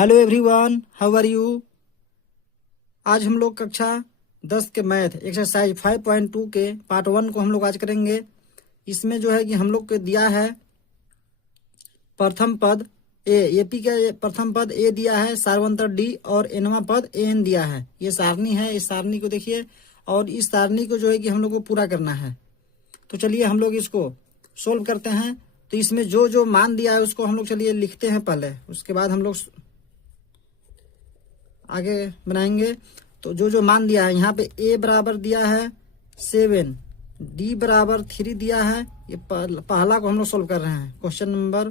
Hello everyone, how are you. आज हम लोग कक्षा 10 के मैथ एक्सरसाइज 5.2 के पार्ट 1 को हम लोग आज करेंगे। इसमें जो है कि हम लोग को दिया है प्रथम पद एपी का प्रथम पद ए दिया है, सार्वंतर डी और एनवा पद एन दिया है। ये सारणी है, इस सारणी को देखिए और इस सारणी को जो है कि हम लोग को पूरा करना है। तो चलिए हम लोग इसको सोल्व करते हैं। तो इसमें जो जो मान दिया है उसको हम लोग चलिए लिखते हैं पहले, उसके बाद हम लोग आगे बनाएंगे। तो जो जो मान दिया है यहाँ पे ए बराबर दिया है 7, डी बराबर 3 दिया है। ये पहला को हम लोग सोल्व कर रहे हैं, क्वेश्चन नंबर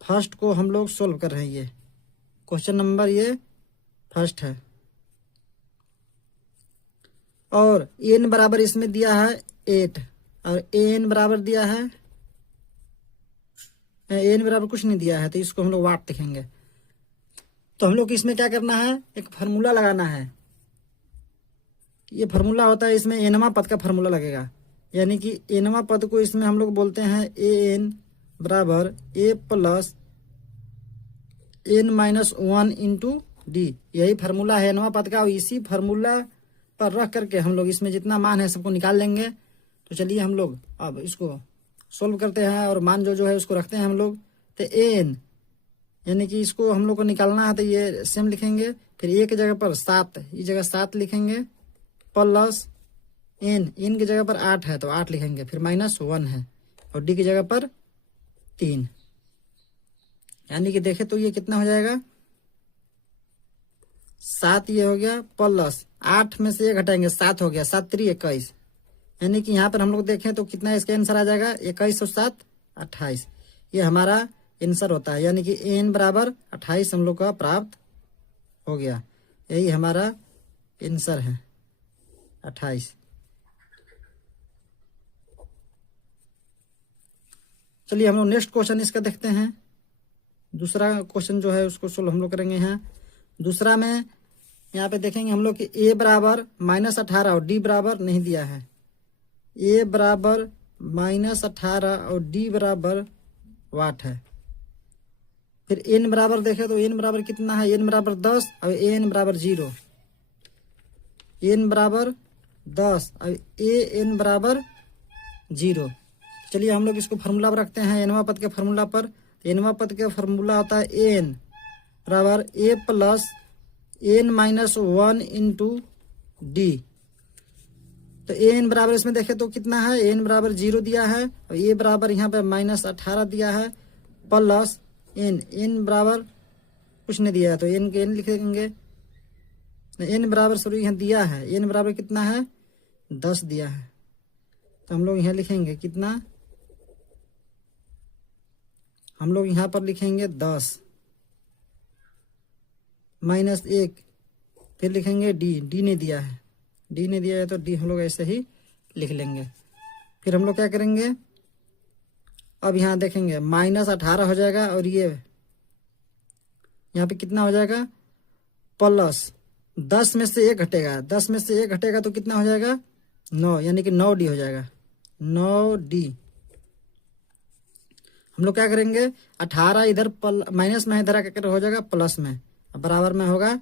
फर्स्ट को हम लोग सोल्व कर रहे हैं। ये क्वेश्चन नंबर ये फर्स्ट है। और एन बराबर इसमें दिया है 8 और एन बराबर दिया है, एन बराबर कुछ नहीं दिया है, तो इसको हम लोग वाट लिखेंगे। तो हम लोग को इसमें क्या करना है, एक फार्मूला लगाना है। ये फार्मूला होता है, इसमें एनवा पद का फार्मूला लगेगा। यानी कि एनवा पद को इसमें हम लोग बोलते हैं ए एन बराबर a plus n minus 1 into d. यही फार्मूला है एनवा पद का, और इसी फार्मूला पर रख करके हम लोग इसमें जितना मान है सबको निकाल लेंगे। तो चलिए हम लोग अब इसको सोल्व करते हैं और मान जो है उसको रखते हैं हम लोग। तो एन यानी कि इसको हम लोग को निकालना है, तो ये सेम लिखेंगे। फिर ए की जगह पर 7, इस जगह 7 लिखेंगे, प्लस एन की जगह पर 8 है तो 8 लिखेंगे, फिर माइनस 1 है और डी की जगह पर 3। यानी कि देखे तो ये कितना हो जाएगा, 7 ये हो गया, प्लस 8 में से 1 घटाएंगे 7 हो गया, 7 3 21। यानी कि यहाँ पर हम लोग देखें तो कितना इसका आंसर आ जाएगा, 21 और 7 28। ये हमारा आंसर होता है। यानी कि एन बराबर 28 हम लोग का प्राप्त हो गया। यही हमारा आंसर है 28। चलिए हम लोग नेक्स्ट क्वेश्चन इसका देखते हैं। दूसरा क्वेश्चन जो है उसको सोल्व हम लोग करेंगे। यहाँ दूसरा में यहाँ पे देखेंगे हम लोग कि ए बराबर -18 और डी बराबर नहीं दिया है। ए बराबर -18 और डी बराबर वाट है। फिर एन बराबर देखे तो एन बराबर कितना है, एन बराबर 10 और एन बराबर 0। एन बराबर 10 और एन बराबर 0। चलिए हम लोग इसको फार्मूला पर रखते हैं, एनवा पद के फार्मूला पर। एनवा पद के फार्मूला होता है एन बराबर a plus n minus 1 into d. तो एन बराबर इसमें देखे तो कितना है, एन बराबर 0 दिया है और ए बराबर यहाँ पे -18 दिया है, प्लस एन बराबर कुछ नहीं दिया है तो एन के एन लिखेंगे। एन बराबर सॉरी यहाँ दिया है, एन बराबर कितना है 10 दिया है, तो हम लोग यहाँ लिखेंगे कितना, हम लोग यहाँ पर लिखेंगे 10 -1। फिर लिखेंगे डी नहीं दिया है, डी नहीं दिया है तो डी हम लोग ऐसे ही लिख लेंगे। फिर हम लोग क्या करेंगे, अब यहाँ देखेंगे -18 हो जाएगा और ये यहाँ पे कितना हो जाएगा, प्लस 10 में से 1 घटेगा, 10 में से 1 घटेगा तो कितना हो जाएगा 9, यानी कि 9 डी हो जाएगा, 9 डी। हम लोग क्या करेंगे, 18 इधर माइनस में इधर आकर हो जाएगा प्लस में, बराबर में होगा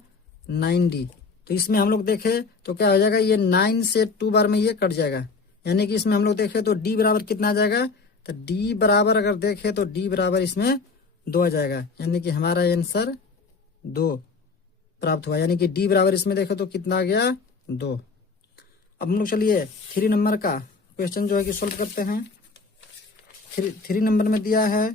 9 डी। तो इसमें हम लोग देखें तो क्या हो जाएगा, ये 9 से 2 बार में ये कट जाएगा। यानी कि इसमें हम लोग देखें तो डी बराबर कितना आ जाएगा, तो डी बराबर अगर देखें तो डी बराबर इसमें 2 आ जाएगा। यानी कि हमारा आंसर 2 प्राप्त हुआ। यानी कि डी बराबर इसमें देखें तो कितना आ गया 2। अब हम लोग चलिए 3 नंबर का क्वेश्चन जो है कि सोल्व करते हैं। 3 नंबर में दिया है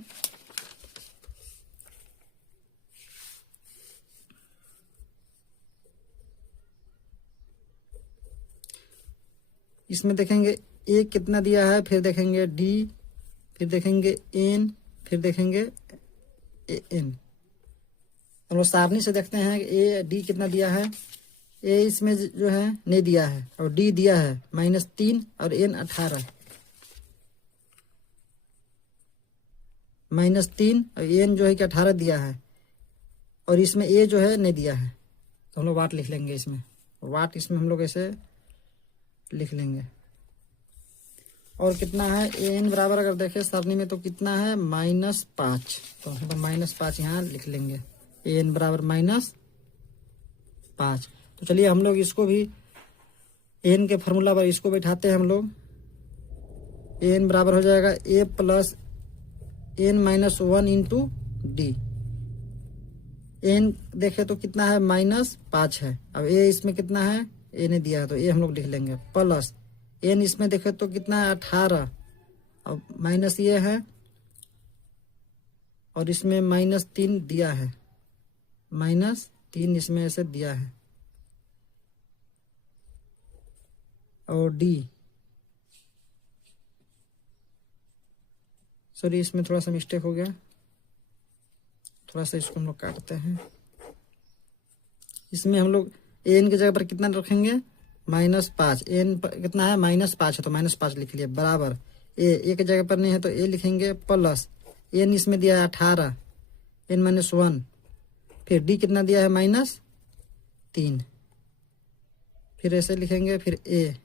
इसमें देखेंगे ए कितना दिया है, फिर देखेंगे डी, फिर देखेंगे एन, फिर देखेंगे एन। हम लोग सारणी से देखते हैं ए डी कितना दिया है। ए इसमें जो है नहीं दिया है और डी दिया है -3 और एन 18, -3 और एन जो है कि 18 दिया है और इसमें ए जो है नहीं दिया है। तो हम लोग वाट लिख लेंगे इसमें, वाट इसमें हम लोग ऐसे लिख लेंगे। और कितना है, एन बराबर अगर देखें सारणी में तो कितना है -5, तो हम -5 यहाँ लिख लेंगे। एन बराबर -5। तो चलिए हम लोग इसको भी एन के फॉर्मूला पर इसको बैठाते हैं हम लोग। एन बराबर हो जाएगा a plus n -1 into d. N देखे तो कितना है -5 है। अब ए इसमें कितना है, ए ने दिया है तो ए हम लोग लिख लेंगे, प्लस एन इसमें देखे तो कितना है 18। अब माइनस ये है और इसमें -3 दिया है, -3 इसमें ऐसे दिया है। और डी, सॉरी इसमें थोड़ा सा मिस्टेक हो गया, थोड़ा सा इसको हम लोग काटते हैं। इसमें हम लोग एन की जगह पर कितना रखेंगे, -5। एन कितना है -5 है तो -5 लिख लिए, बराबर ए की जगह पर नहीं है तो ए लिखेंगे, प्लस एन इसमें दिया है 18, एन -1, फिर डी कितना दिया है -3, फिर ऐसे लिखेंगे, फिर ए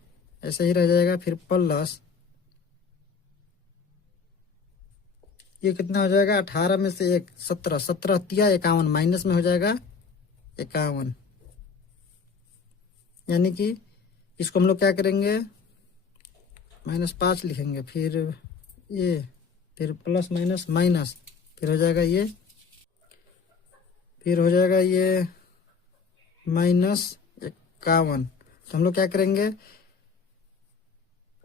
ऐसे ही रह जाएगा, फिर प्लस ये कितना हो जाएगा 18 में से 1 17, 17 तिया 51, माइनस में हो जाएगा 51। यानी कि इसको हम लोग क्या करेंगे, -5 लिखेंगे, फिर ये, फिर प्लस माइनस माइनस, फिर हो जाएगा ये, फिर हो जाएगा ये -51। तो हम लोग क्या करेंगे,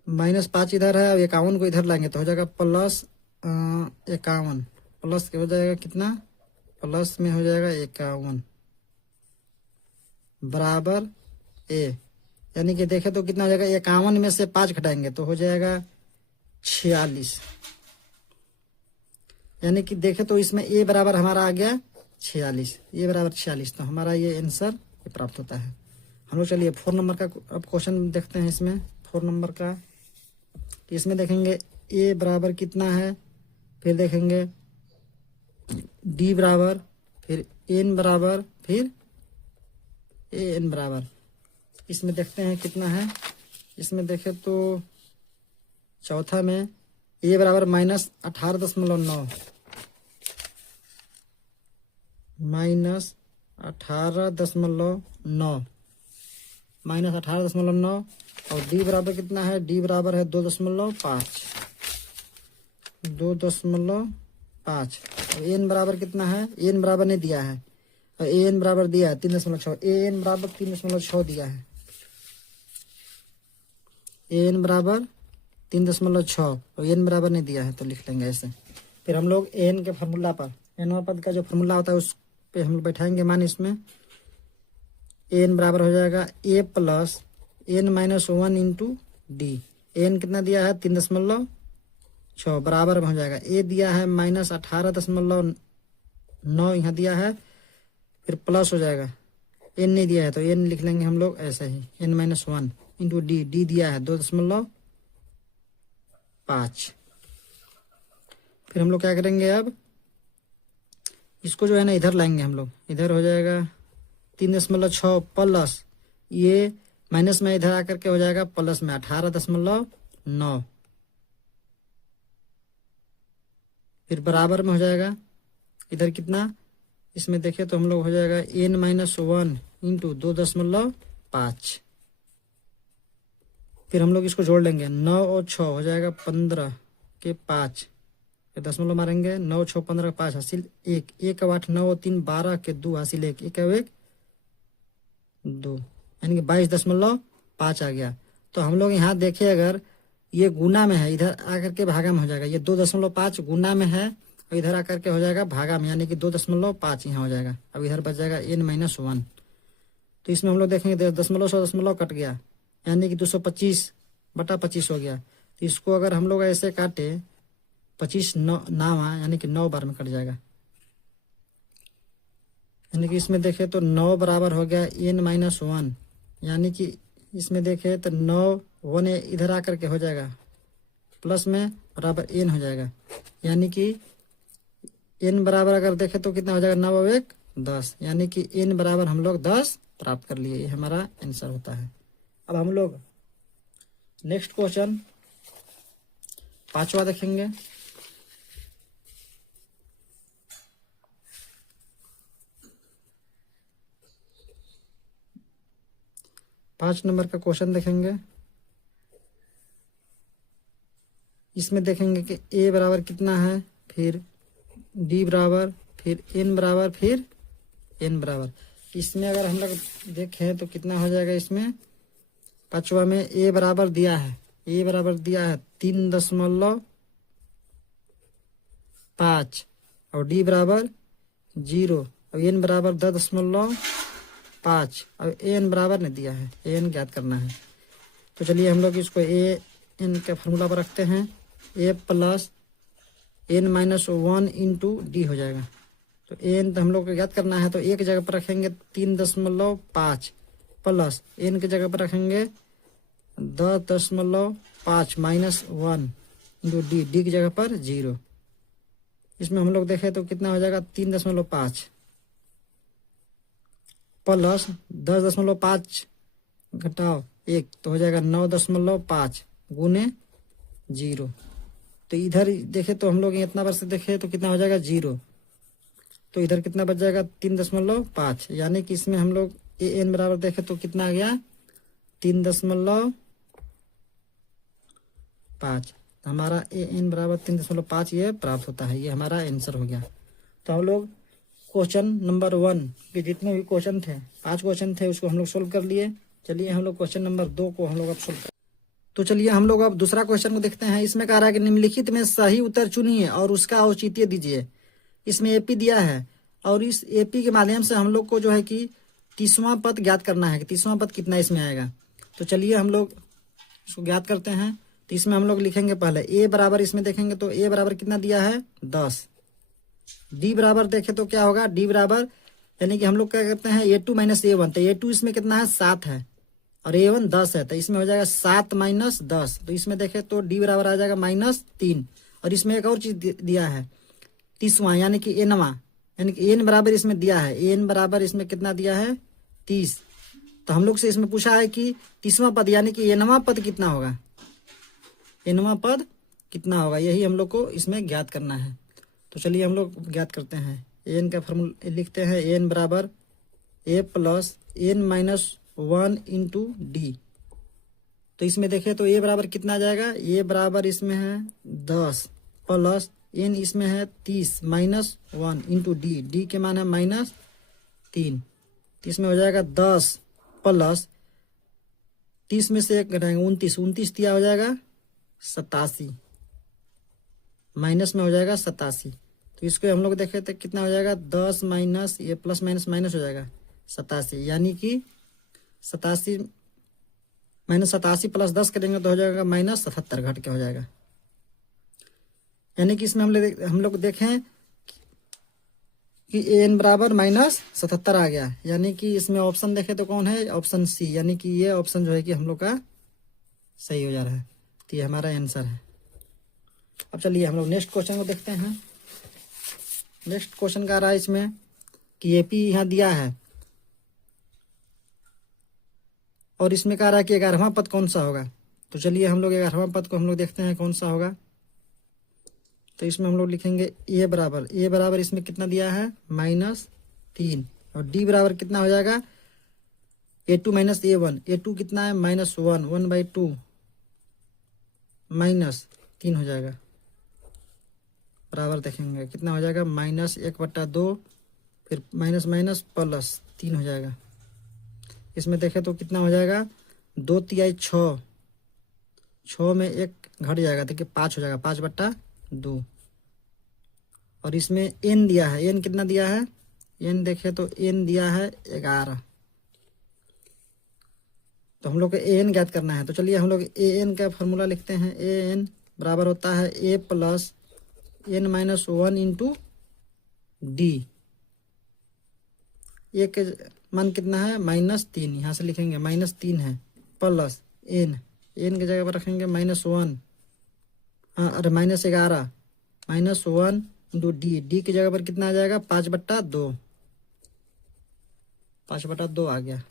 -5 इधर है, अब 51 को इधर लाएंगे तो हो जाएगा +51, प्लस हो जाएगा कितना, प्लस में हो जाएगा 51 बराबर ए। यानी कि देखे तो कितना हो जाएगा, 51 में से 5 घटाएंगे तो हो जाएगा 46। यानी कि देखे तो इसमें ए बराबर हमारा आ गया 46, ए बराबर 46। तो हमारा ये आंसर ये प्राप्त होता है। हम लोग चलिए 4 नंबर का अब क्वेश्चन देखते हैं। इसमें 4 नंबर का, इसमें देखेंगे ए बराबर कितना है, फिर देखेंगे डी बराबर, फिर एन बराबर, फिर ए एन बराबर। इसमें देखते हैं कितना है। इसमें देखे तो चौथा में ए बराबर -18.9, -18.9, -18.9 और डी बराबर कितना है, डी बराबर है 2.5, 2.5। और एन बराबर कितना है, एन बराबर नहीं दिया है और ए एन बराबर दिया है 3.6, ए एन बराबर 3.6 दिया है, ए एन बराबर 3.6 और एन बराबर नहीं दिया है तो लिख लेंगे ऐसे। फिर हम लोग एन के फार्मूला पर, एन पद का जो फार्मूला होता है उस पे हम लोग बैठाएंगे मान। इसमें एन बराबर हो जाएगा a plus n -1 into d. N कितना दिया है 3.6 बराबर में हो जाएगा, ए दिया है -18.9 यहाँ दिया है, फिर प्लस हो जाएगा, एन नहीं दिया है तो एन लिख लेंगे हम लोग ऐसे ही, एन -1 इंटू डी, डी दिया है 2.5। फिर हम लोग क्या करेंगे, अब इसको जो है ना इधर लाएंगे हम लोग, इधर हो जाएगा 3.6 प्लस ये माइनस में इधर आकर के हो जाएगा प्लस में 18.9, फिर बराबर में हो जाएगा इधर कितना, इसमें देखे तो हम लोग हो जाएगा n -1 इंटू 2.5। फिर हम लोग इसको जोड़ लेंगे, 9 और 6 हो जाएगा 15 के 5, फिर दशमलव मारेंगे, 9 6 15 5 हासिल 1, 1 8 9 3 12 के 2 हासिल 1, 1 1 2, यानी कि 22.5 आ गया। तो हम लोग यहाँ देखे अगर ये गुना में है, इधर आकर के भागा में हो जाएगा, ये 2.5 गुना में है और इधर आकर के हो जाएगा भागा में, यानी कि 2.5 यहाँ हो जाएगा। अब इधर बच जाएगा n -1। तो इसमें हम लोग देखेंगे दशमलव 100 दशमलव कट गया, यानी कि 225/25 हो गया। तो इसको अगर हम लोग ऐसे काटे 25 9 यानी कि 9 बार में कट जाएगा, यानी कि इसमें देखे तो 9 बराबर हो गया n -1, यानी कि इसमें देखे तो 9 1 इधर आकर के हो जाएगा प्लस में बराबर n हो जाएगा, यानी कि n बराबर अगर देखे तो कितना हो जाएगा 9 और 1 10, यानी कि n बराबर हम लोग 10 प्राप्त कर लिए। ये हमारा आंसर होता है। अब हम लोग नेक्स्ट क्वेश्चन 5वां देखेंगे। 5 नंबर का क्वेश्चन देखेंगे। इसमें देखेंगे कि ए बराबर कितना है, फिर डी बराबर, फिर एन बराबर, फिर एन बराबर। इसमें अगर हम लोग देखें तो कितना हो जाएगा, इसमें पांचवा में ए बराबर दिया है, ए बराबर दिया है 3.5 और डी बराबर 0 और एन बराबर 10.5 और एन बराबर ने दिया है, एन ज्ञात करना है। तो चलिए हम लोग इसको ए एन के फार्मूला पर रखते हैं, a plus n minus 1 into d हो जाएगा। तो एन तो हम लोग को ज्ञात करना है, तो एक जगह पर रखेंगे 3.5 प्लस एन की जगह पर रखेंगे 10.5 माइनस 1 इंटू डी, डी की जगह पर 0। इसमें हम लोग देखें तो कितना हो जाएगा 3.5 प्लस 10.5 घटाओ 1 तो हो जाएगा 9.5 गुने 0। तो इधर देखे तो हम लोग इतना बार से देखे तो कितना हो जाएगा 0, तो इधर कितना बच जाएगा 3.5, यानी कि इसमें हम लोग ए एन बराबर देखे तो कितना आ गया 3.5। हमारा ए एन बराबर 3.5 ये प्राप्त होता है, ये हमारा आंसर हो गया। तो हम लोग क्वेश्चन नंबर 1 के जितने भी क्वेश्चन थे, 5 क्वेश्चन थे, उसको हम लोग सोल्व कर लिए। चलिए हम लोग क्वेश्चन नंबर 2 को हम लोग अब सोल्व कर। तो चलिए हम लोग अब दूसरा क्वेश्चन को देखते हैं। इसमें कह रहा है कि निम्नलिखित में सही उत्तर चुनिए और उसका औचित्य दीजिए। इसमें एपी दिया है और इस एपी के माध्यम से हम लोग को जो है कि 30वां पद ज्ञात करना है कि 30वां पद कितना इसमें आएगा। तो चलिए हम लोग इसको ज्ञात करते हैं। तो इसमें हम लोग लिखेंगे पहले ए बराबर, इसमें देखेंगे तो ए बराबर कितना दिया है 10। डी बराबर देखे तो क्या होगा, डी बराबर यानी कि हम लोग क्या करते हैं ए टू माइनस ए वन, तो ए टू इसमें कितना है 7 है और ए वन 10 है, तो इसमें हो जाएगा 7 माइनस 10। तो इसमें देखे तो डी बराबर आ जाएगा -3। और इसमें एक और चीज दिया है 30वां यानी कि एनवा, यानी कि एन बराबर इसमें दिया है, एन बराबर इसमें कितना दिया है 30। तो हम लोग से इसमें पूछा है कि 30वां पद यानी कि एनवा पद कितना होगा, एनवा पद कितना होगा, यही हम लोग को इसमें ज्ञात करना है। तो चलिए हम लोग ज्ञात करते हैं। एन का फॉर्मूला लिखते हैं, एन बराबर a plus n minus 1 into d. तो इसमें देखें तो ए बराबर कितना आ जाएगा, ए बराबर इसमें है 10 प्लस एन इसमें है 30 माइनस 1 इंटू डी, डी के मान है -3। तो इसमें हो जाएगा 10 प्लस 30 में से 1 घटाएंगे 29, 29 दिया हो जाएगा 87, माइनस में हो जाएगा 87। तो इसको हम लोग देखें तो कितना हो जाएगा 10 माइनस ये प्लस माइनस माइनस हो जाएगा 87, यानी कि 87 माइनस 87 प्लस 10 करेंगे तो हो जाएगा -77 घट के हो जाएगा। यानी कि इसमें हम लोग देखें कि एन बराबर -77 आ गया, यानी कि इसमें ऑप्शन देखें तो कौन है, ऑप्शन सी, यानी कि ये ऑप्शन जो है कि हम लोग का सही हो जा रहा है। तो ये हमारा आंसर है। अब चलिए हम लोग नेक्स्ट क्वेश्चन को देखते हैं। नेक्स्ट क्वेश्चन का रहा है इसमें कि एपी यहाँ दिया है और इसमें कह रहा है कि 11वां पद कौन सा होगा। तो चलिए हम लोग 11वां पद को हम लोग देखते हैं कौन सा होगा। तो इसमें हम लोग लिखेंगे ए बराबर इसमें कितना दिया है -3 और डी बराबर कितना हो जाएगा A2 माइनस A1, A2 कितना है -1, 1/2 -3 हो जाएगा, बराबर देखेंगे कितना हो जाएगा -1/2, फिर माइनस माइनस प्लस 3 हो जाएगा। इसमें देखें तो कितना हो जाएगा 2 तिहाई 6, 6 में 1 घट जाएगा, देखिए 5 हो जाएगा, 5/2। और इसमें एन दिया है, एन कितना दिया है, एन देखे तो एन दिया है 11। तो हम लोग को ए एन ज्ञात करना है। तो चलिए हम लोग ए एन का फॉर्मूला लिखते हैं। ए एन बराबर होता है a plus n minus 1 into d. A के मान कितना है -3, यहाँ से लिखेंगे -3 है, प्लस एन, एन की जगह पर रखेंगे -1, हाँ अरे -11 -1 इंटू डी, डी की जगह पर कितना आ जाएगा 5/2, 5/2 आ गया,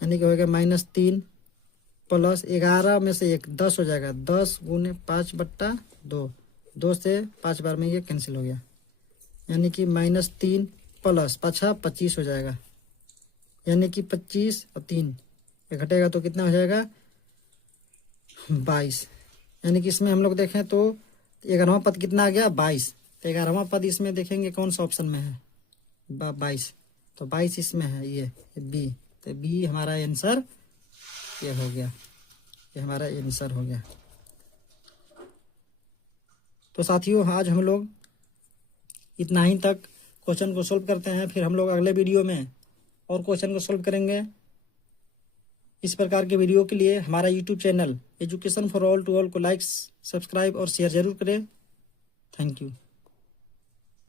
यानी कि हो गया -3 प्लस 11 में से 1 10 हो जाएगा, 10 गुने 5/2, 2 से 5 बार में ये कैंसिल हो गया, यानी कि -3 प्लस 5 25 हो जाएगा, यानी कि 25 और 3 ये घटेगा तो कितना हो जाएगा 22। यानी कि इसमें हम लोग देखें तो 11वां पद कितना आ गया 22। तो 11वां पद इसमें देखेंगे कौन सा ऑप्शन में है 22। तो 22 इसमें है ये बी। तो बी हमारा आंसर ये हो गया, ये हमारा आंसर हो गया। तो साथियों आज हम लोग इतना ही तक क्वेश्चन को सोल्व करते हैं, फिर हम लोग अगले वीडियो में और क्वेश्चन को सोल्व करेंगे। इस प्रकार के वीडियो के लिए हमारा YouTube channel education for all to all को लाइक, सब्सक्राइब और शेयर जरूर करें। Thank you.